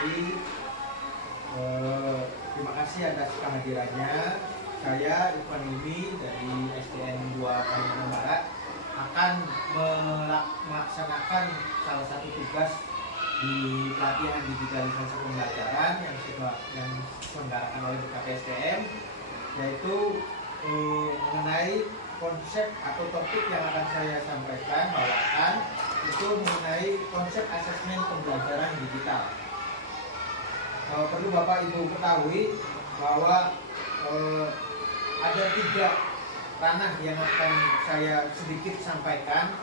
kasih. Terima kasih atas kehadirannya. Saya Irfan Ilmi dari SDN 2 Kalimantan Barat akan melaksanakan salah satu tugas di pelatihan digitalisasi pembelajaran yang diselenggarakan oleh BKPSDM, yaitu mengenai konsep atau topik yang akan saya bawakan itu mengenai konsep asesmen pembelajaran digital. Perlu Bapak Ibu ketahui bahwa ada 3 ranah yang akan saya sedikit sampaikan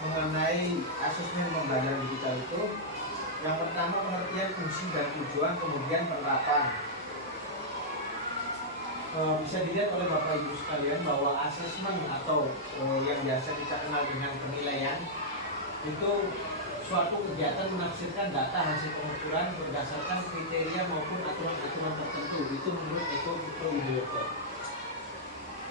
mengenai asesmen pembelajaran digital itu. Yang pertama, pengertian fungsi dan tujuan, kemudian penerapan. Bisa dilihat oleh Bapak Ibu sekalian bahwa asesmen atau yang biasa kita kenal dengan penilaian itu suatu kegiatan menafsirkan data hasil pengukuran berdasarkan kriteria maupun aturan-aturan tertentu. Itu menurut Eko Purwowidodo.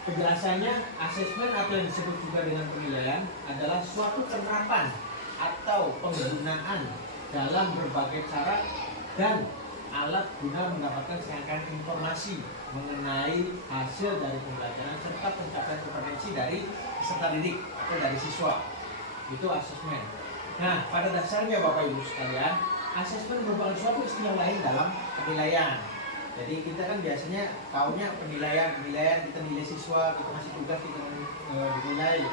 Penjelasannya, asesmen atau yang disebut juga dengan penilaian adalah suatu penerapan atau penggunaan dalam berbagai cara dan alat guna mendapatkan serangkaian informasi mengenai hasil dari pembelajaran serta pencapaian kompetensi dari peserta didik atau dari siswa. Itu asesmen. Nah, pada dasarnya Bapak Ibu sekalian, asesmen merupakan suatu istilah lain dalam penilaian. Jadi kita kan biasanya tahunya penilaian kita nilai siswa, kita kasih tugas, kita dinilai.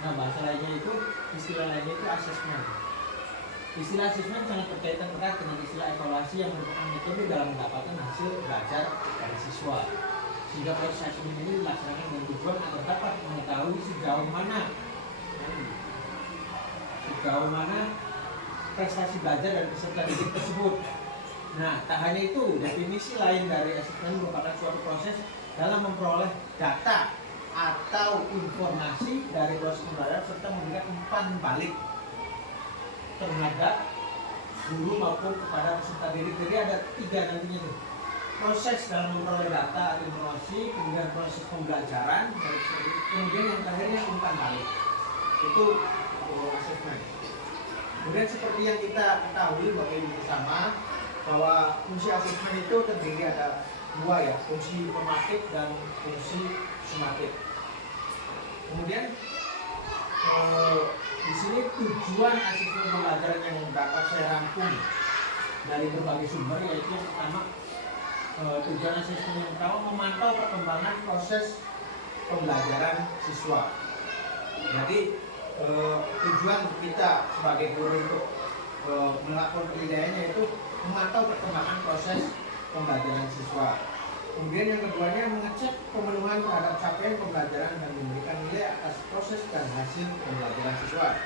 Nah, bahasa lainnya itu, istilah lainnya itu asesmen. Istilah asesmen sangat berkaitan erat dengan istilah evaluasi yang merupakan metode dalam mendapatkan hasil belajar dari siswa. Sehingga proses asesmen ini dilaksanakan dengan tujuan agar dapat mengetahui sejauh mana prestasi belajar dari peserta didik tersebut. Nah, tak hanya itu, definisi lain dari asesmen merupakan suatu proses dalam memperoleh data atau informasi dari proses pembelajaran serta memberikan umpan balik terhadap guru maupun kepada peserta didik. Jadi ada 3 nantinya tuh. Proses dalam memperoleh data atau informasi, kemudian proses pembelajaran, kemudian yang terakhirnya umpan balik. Itu asesmen. Kemudian seperti yang kita ketahui Bapak Ibu bersama bahwa fungsi asesmen itu terdiri ada 2 ya, fungsi formatif dan fungsi sumatif. Kemudian di sini tujuan asesmen pembelajaran yang dapat saya rangkum dari berbagai sumber, yaitu yang pertama, tujuan asesmen yang pertama memantau perkembangan proses pembelajaran siswa. Jadi tujuan kita sebagai guru untuk melakukan penilaiannya itu memantau perkembangan proses pembelajaran siswa. Kemudian yang keduanya mengecek pemenuhan terhadap capaian pembelajaran dan memberikan nilai atas proses dan hasil pembelajaran siswa.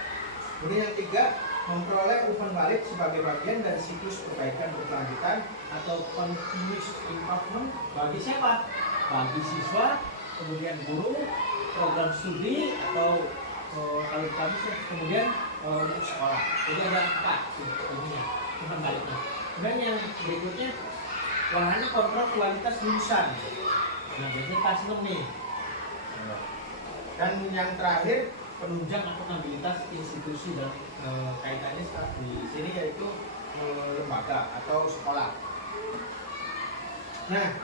Kemudian yang 3, memperoleh umpan balik sebagai bagian dari siklus perbaikan berkelanjutan atau continuous improvement bagi siapa? Bagi siswa, kemudian guru, program studi atau kalau kami kemudian untuk sekolah. Jadi ada 4 ini umpan baliknya. Kemudian yang berikutnya, wahana kontrol kualitas lulusan. Nah, biasanya pas 6 nih. Dan yang terakhir, penunjang akuntabilitas institusi dan kaitannya di sini yaitu lembaga atau sekolah. Nah,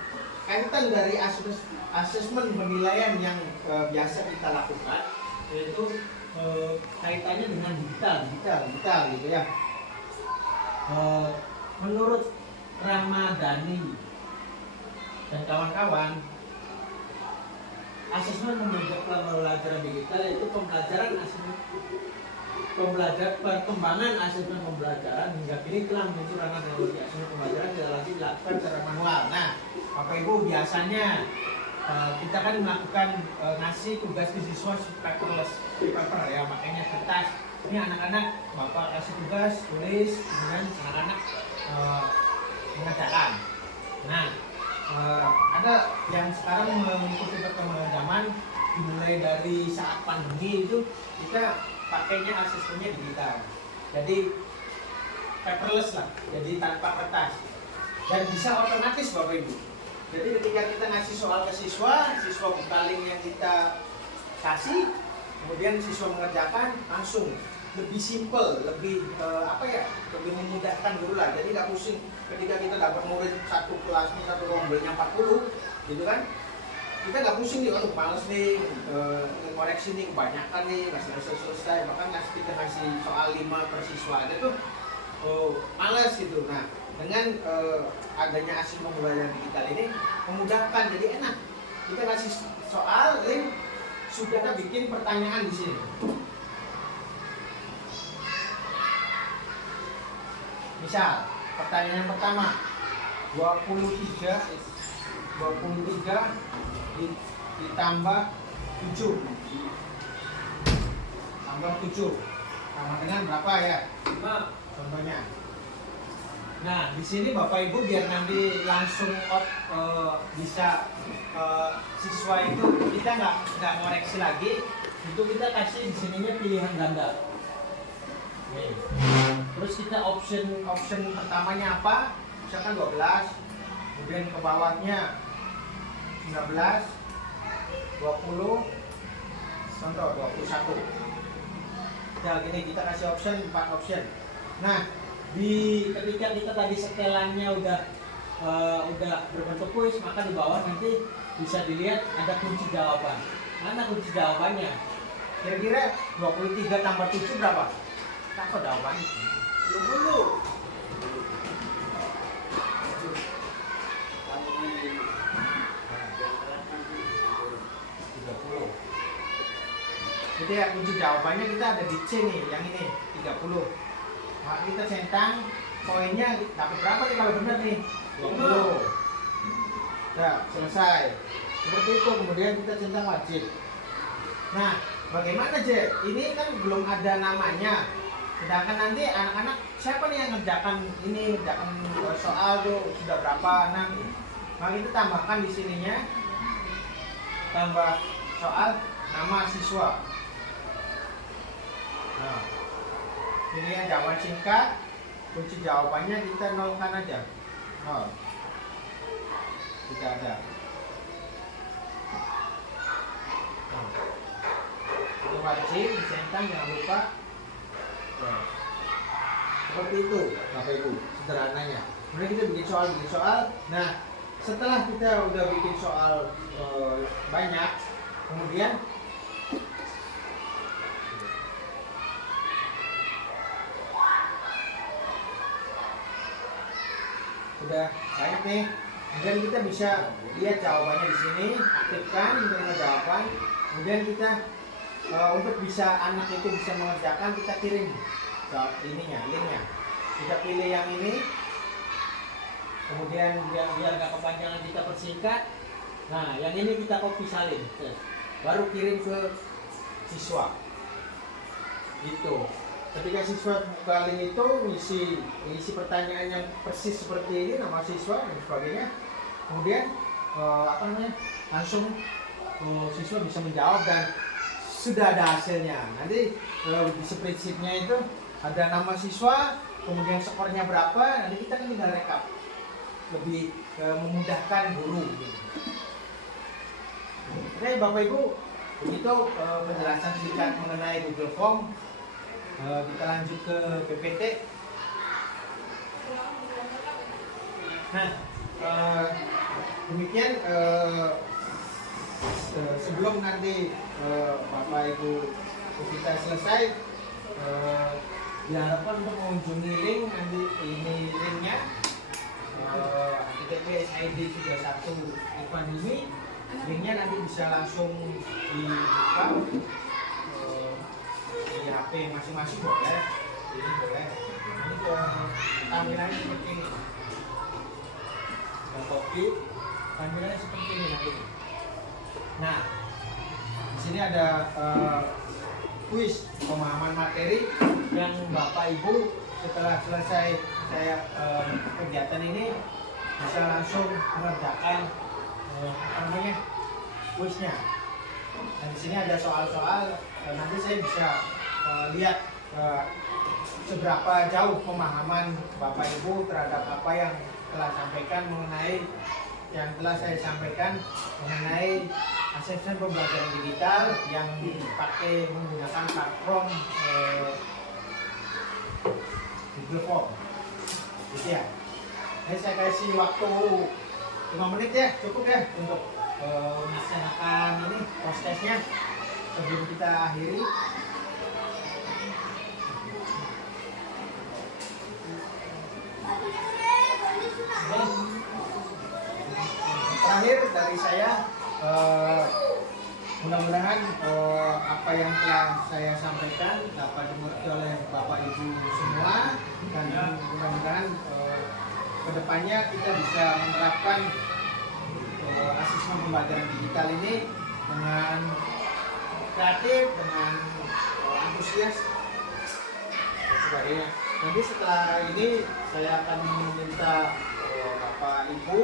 kaitan dari asesmen penilaian yang biasa kita lakukan yaitu kaitannya dengan digital gitu ya. Menurut Ramadhani dan kawan-kawan, asesmen pembelajaran digital yaitu perkembangan asesmen pembelajaran hingga kini telah muncul ranah teknologi asesmen pembelajaran tidak lagi dilakukan secara manual. Nah, Bapak Ibu, biasanya kita kan melakukan ngasih tugas ke siswa paper ya, makanya kertas. Ini anak-anak Bapak kasih tugas, tulis, kemudian anak-anak mengerjakan. Nah, ada yang sekarang mengikuti perkembangan zaman, dimulai dari saat pandemi itu kita pakainya asesmennya digital. Jadi paperless lah, jadi tanpa kertas dan bisa otomatis Bapak Ibu. Jadi ketika kita ngasih soal ke siswa buka link yang kita kasih, kemudian siswa mengerjakan langsung lebih simple, lebih lebih memudahkan guru lah. Jadi nggak pusing ketika kita dapat murid satu kelas nih, satu rombelnya 40 gitu kan, kita nggak pusing nih, aduh males nih koreksi nih, kebanyakan nih, nggak selesai. Bahkan kita ngasih soal 5 per siswa aja tuh males gitu. Nah, dengan adanya asis pembelajaran digital ini memudahkan, jadi enak. Kita ngasih soal, link, sudah ada bikin pertanyaan di sini. Misal, pertanyaan pertama 23 ditambah 7 sama dengan berapa ya? 5 contohnya. Nah, di sini Bapak Ibu biar nanti langsung bisa siswa itu kita nggak ngoreksi lagi, itu kita kasih di sininya pilihan ganda. Nih. Terus kita option pertamanya apa? Misalkan 12, kemudian ke bawahnya 19, 20, contoh 21. Nah, gini kita kasih option 4 option. Nah, ketika kita tadi setelannya udah berbentuk kuis, maka di bawah nanti bisa dilihat ada kunci jawaban. Mana kunci jawabannya? Kira-kira 23 tambah 7 berapa? Apa jawabannya? Dulu. 30. Jadi ya kunci jawabannya kita ada di C nih, yang ini 30. Maka kita centang poinnya dapat berapa nih kalau benar nih? 20. Ya, selesai. Seperti itu, kemudian kita centang wajib. Nah, bagaimana J? Ini kan belum ada namanya. Sedangkan nanti anak-anak siapa nih yang ngerjakan soal tuh sudah berapa? Nah, maka kita tambahkan di sininya tambah soal nama siswa. Nah, ini yang jawaban singkat, kunci jawabannya kita nolkan aja. 0. Tidak ada. Nah, itu wajib dicentang, jangan lupa. Nah, seperti itu Bapak Ibu sederhananya. Kemudian kita bikin soal. Nah, setelah kita udah bikin soal banyak, kemudian udah banyak nih, kemudian kita bisa lihat jawabannya di sini, aktifkan menerima jawaban. Kemudian kita untuk bisa anak itu bisa mengerjakan, kita kirim linknya. Kita pilih yang ini, kemudian biar nggak kepanjangan kita persingkat. Nah, yang ini kita copy salin, baru kirim ke siswa. Gitu. Ketika siswa buka link itu isi pertanyaan yang persis seperti ini, nama siswa dan sebagainya. Kemudian langsung siswa bisa menjawab dan sudah ada hasilnya. Nanti di spreadsheetnya itu ada nama siswa, kemudian skornya berapa, nanti kita kan tinggal rekap. Lebih memudahkan guru. Oke Bapak Ibu, begitu penjelasan singkat mengenai Google Form. Kita lanjut ke PPT. Nah, demikian sebelum nanti Bapak Ibu kita selesai, diharapkan untuk mengunjungi link, nanti ini linknya https id 31 Ivan ini, linknya nanti bisa langsung dibuka di HP masing-masing, boleh, ini boleh. Ini tampilannya seperti ini, copy, tampilannya seperti ini nanti. Nah, di sini ada kuis pemahaman materi yang Bapak Ibu setelah selesai kegiatan ini bisa langsung mengerjakan kuisnya. Dan di sini ada soal-soal, nanti saya bisa lihat seberapa jauh pemahaman Bapak Ibu terhadap apa yang telah saya sampaikan mengenai asesmen pembelajaran digital yang dipakai menggunakan platform Google Form. Gitu ya. Ini saya kasih waktu 5 menit ya, cukup ya untuk melaksanakan ini prosesnya sebelum kita akhiri. Terakhir dari saya, mudah-mudahan apa yang telah saya sampaikan dapat dimengerti oleh Bapak Ibu semua, dan mudah-mudahan kedepannya kita bisa menerapkan asesmen pembelajaran digital ini dengan kreatif, dengan antusias sebagainya. Nanti setelah ini saya akan meminta Bapak Ibu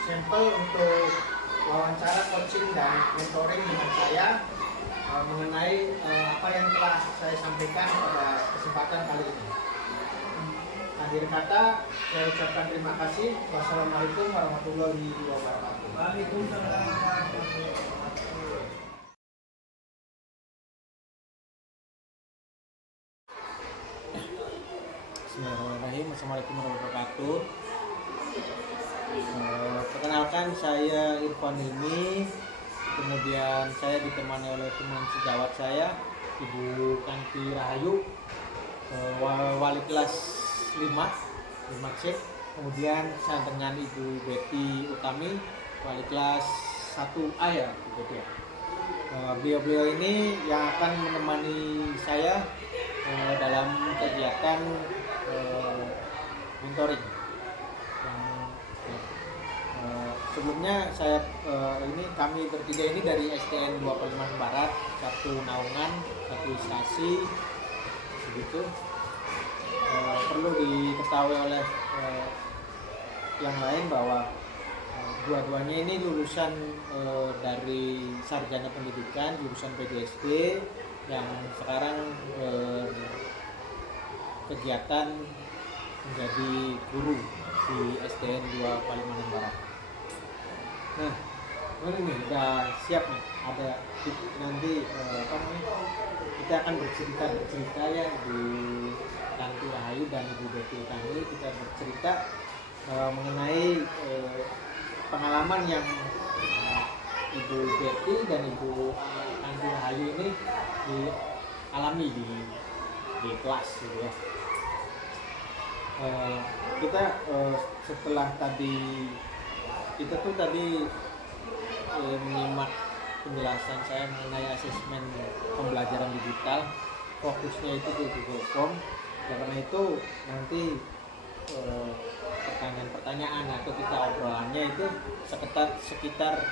sampel untuk wawancara, coaching, dan mentoring dengan saya mengenai apa yang telah saya sampaikan pada kesempatan kali ini. Akhir kata, saya ucapkan terima kasih. Wassalamualaikum warahmatullahi wabarakatuh. Waalaikumsalam warahmatullahi wabarakatuh. Bismillahirrahmanirrahim. Assalamualaikum warahmatullahi wabarakatuh. Perkenalkan, saya Irfan Hilmi. Kemudian saya ditemani oleh teman sejawat saya, Ibu Kanti Rahayu, wali kelas 5C. Kemudian saya dengan Ibu Betty Utami, wali kelas 1A ya, gitu ya. Beliau-beliau ini yang akan menemani saya dalam kegiatan mentoring. Sebelumnya kami bertiga ini dari STN 2 Palimanan Barat, satu naungan, satu instansi, begitu. Perlu diketahui oleh yang lain bahwa dua-duanya ini lulusan dari sarjana pendidikan, jurusan PGSD, yang sekarang kegiatan menjadi guru di STN 2 Palimanan Barat. Nah, ini udah siap nih. Ada nanti kita akan bercerita ya di Kanti Rahayu dan Ibu Betty Utami. Kita bercerita mengenai pengalaman yang Ibu Betty dan Ibu Kanti Rahayu ini dialami di kelas gitu ya. Kita setelah kita tadi menyimak penjelasan saya mengenai asesmen pembelajaran digital, fokusnya itu di Google Form. Karena itu nanti pertanyaan-pertanyaan atau kita obrolannya itu sekitar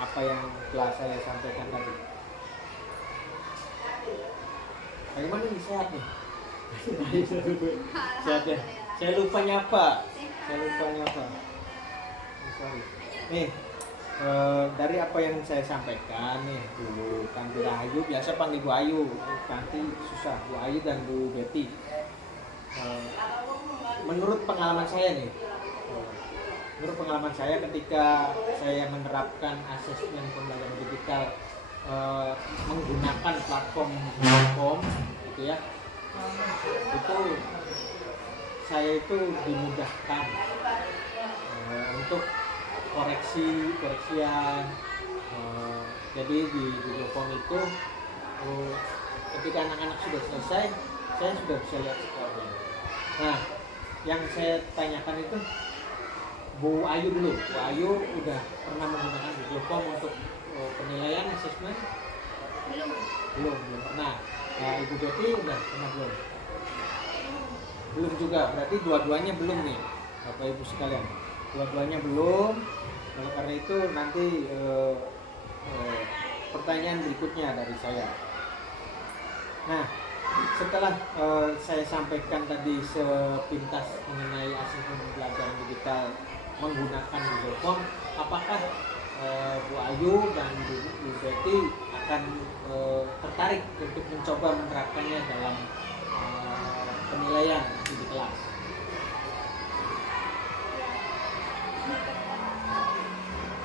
apa yang telah saya sampaikan tadi. Bagaimana nih, sehat nih? Sehat ya? Saya lupa nyapa. Nih, dari apa yang saya sampaikan nih, Bu Kanti Rahayu, biasa panggil Bu Ayu, Kanti susah, Bu Ayu dan Bu Betty. Menurut pengalaman saya nih, ketika saya menerapkan asesmen pembelajaran digital menggunakan platform gitu ya, itu saya itu dimudahkan untuk koreksian. Jadi di Google Form itu ketika anak-anak sudah selesai, saya sudah bisa lihat skornya. Nah, yang saya tanyakan itu Bu Ayu dulu. Bu Ayu udah pernah menggunakan Google Form untuk penilaian asesmen? Belum pernah. Nah, Ibu Betty udah pernah belum? Belum juga. Berarti dua-duanya belum nih, Bapak Ibu sekalian. Dua-duanya belum. Oleh karena itu nanti pertanyaan berikutnya dari saya. Nah, setelah saya sampaikan tadi sepintas mengenai asesmen pembelajaran digital menggunakan Google Form, apakah Bu Ayu dan Bu Betty akan tertarik untuk mencoba menerapkannya dalam penilaian di kelas?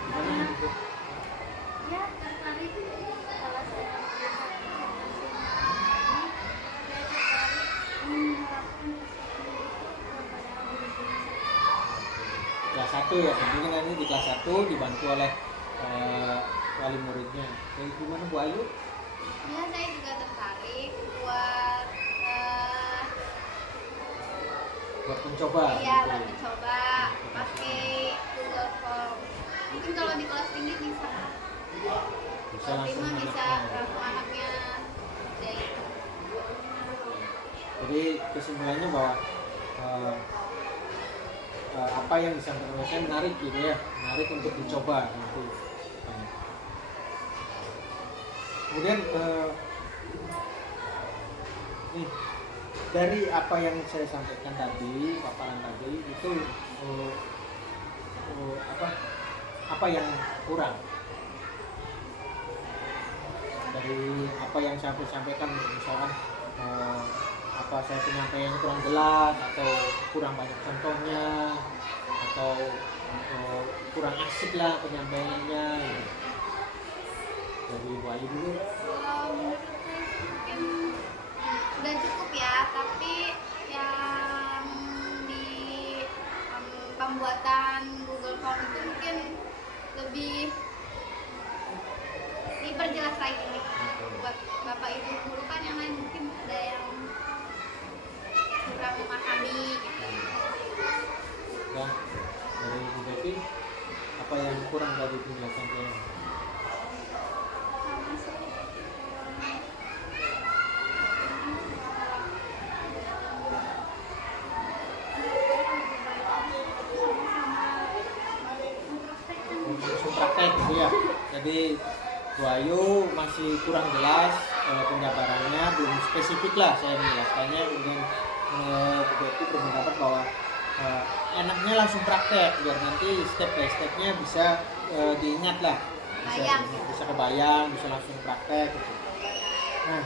Gimana Bu? Ya, tertarik kalau saya kelas 1 ya, mungkin nanti di kelas 1 dibantu oleh wali muridnya. Jadi gimana Bu Ayu? Ya, saya juga tertarik buat mencoba. Iya, buat mencoba pakai Google Form. Mungkin kalau di kelas tinggi bisa langsung anaknya kerjain. Jadi kesimpulannya bahwa apa yang disampaikan oleh saya menarik gitu ya, menarik untuk dicoba nanti. Kemudian nih, dari apa yang saya sampaikan tadi, paparan tadi itu apa yang kurang dari apa yang saya sampaikan, misalkan apa saya penyampaiannya kurang jelas atau kurang banyak contohnya atau kurang asik lah penyampaiannya gitu. Dari Bu Ayu dulu. Mungkin udah cukup ya, tapi yang di pembuatan Google Form itu mungkin lebih diperjelas lagi nih buat Bapak Ibu guru kan yang lain mungkin ada yang kurang memahami gitu. Dan dari Bu Betty, apa yang kurang dari penjelasan saya? Langsung praktek gitu ya. Jadi Bu Ayu masih kurang jelas penjabarannya, belum spesifik lah saya menjelaskannya. Kemudian Bu Betty berpendapat bahwa enaknya langsung praktek biar nanti step by stepnya bisa diingat lah, bisa kebayang, bisa langsung praktek gitu. Nah,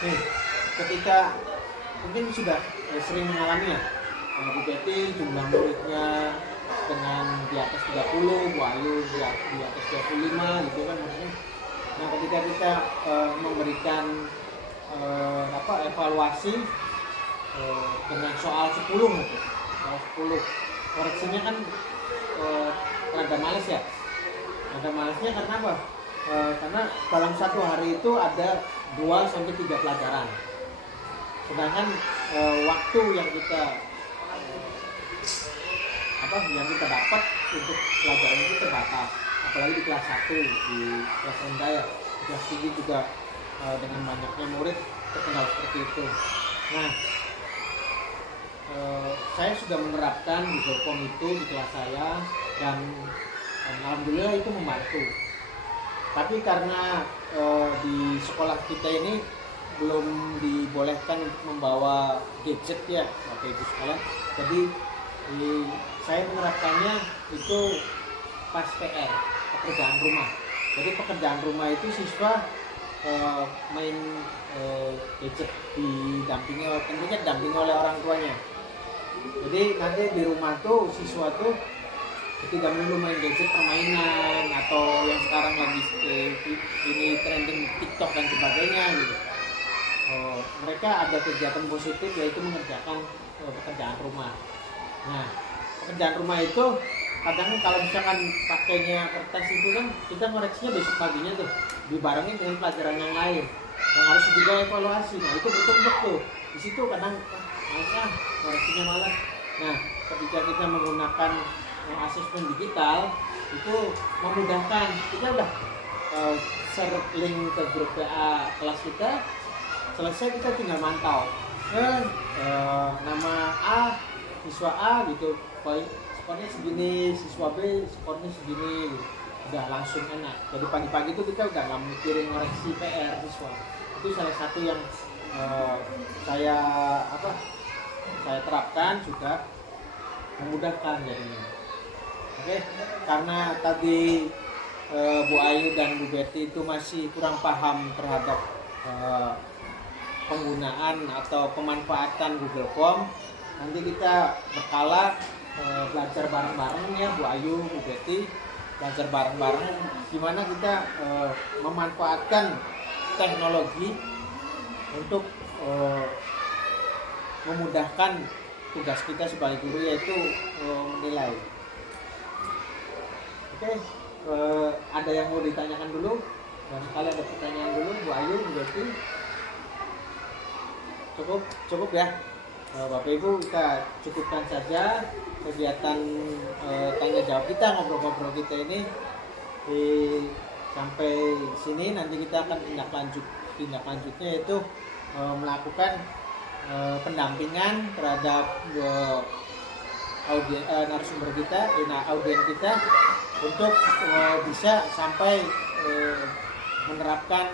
nih ketika mungkin sudah sering mengalami ya, Bu Betty jumlah muridnya dengan di atas 30, Bu Ayu di atas 25 gitu kan maksudnya. Nah, ketika kita memberikan evaluasi dengan soal 10 gitu. Soal 10 koreksinya kan rada males ya. Rada malesnya karena apa? Karena dalam satu hari itu ada 2-3 pelajaran. Sedangkan waktu yang kita dapat untuk pelajaran itu terbatas, apalagi di kelas 1, di kelas rendah ya. Di kelas tinggi juga dengan banyaknya murid terkenal seperti itu. Nah, saya sudah menerapkan Google Form itu di kelas saya dan alhamdulillah itu membantu. Tapi karena di sekolah kita ini belum dibolehkan untuk membawa gadget ya Bapak Ibu sekalian, jadi saya menerapkannya itu pas PR, pekerjaan rumah. Jadi pekerjaan rumah itu siswa main gadget tentunya didampingi oleh orang tuanya. Jadi nanti di rumah tuh siswa tuh tidak melulu main gadget permainan atau yang sekarang lagi ini trending TikTok dan sebagainya gitu. Mereka ada kegiatan positif yaitu mengerjakan pekerjaan rumah. Nah, pekerjaan rumah itu kadang kalau misalkan pakainya kertas itu kan kita ngoreksinya besok paginya tuh dibarengi dengan pelajaran yang lain yang harus juga evaluasi. Nah, itu betul tuh di situ kadang malas koreksinya malas. Nah, ketika kita menggunakan asesmen digital itu memudahkan. Kita udah share link ke grup PA kelas kita, selesai kita tinggal mantau nama A, siswa A gitu, skornya segini, siswa B skornya segini gitu. Udah langsung enak. Jadi pagi-pagi itu kita udah nggak mikirin ngoreksi PR siswa. Itu salah satu yang saya terapkan juga memudahkan jadinya. Oke, karena tadi Bu Ayu dan Bu Betty itu masih kurang paham terhadap penggunaan atau pemanfaatan Google Form, nanti kita berkala belajar bareng-bareng ya Bu Ayu, Bu Betty, belajar bareng-bareng gimana kita memanfaatkan teknologi untuk memudahkan tugas kita sebagai guru yaitu menilai. Oke, ada yang mau ditanyakan dulu? Dan sekali ada pertanyaan dulu, Bu Ayu, Bu Deti. Cukup ya. Bapak Ibu, kita cukupkan saja kegiatan tanya jawab kita, ngobrol-ngobrol kita ini sampai sini. Nanti kita akan tindak lanjutnya yaitu melakukan pendampingan terhadap narasumber kita, audien kita untuk bisa sampai menerapkan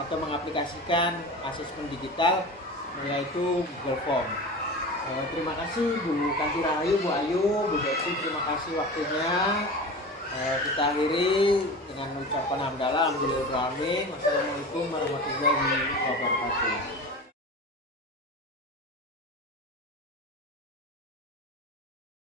atau mengaplikasikan asesmen digital yaitu Google Form. Terima kasih Bu Kanti Rahayu, Bu Ayu, Bu Desi, terima kasih waktunya. Kita akhiri dengan mengucapkan hamdalah, alhamdulillah. Wassalamualaikum warahmatullahi wabarakatuh.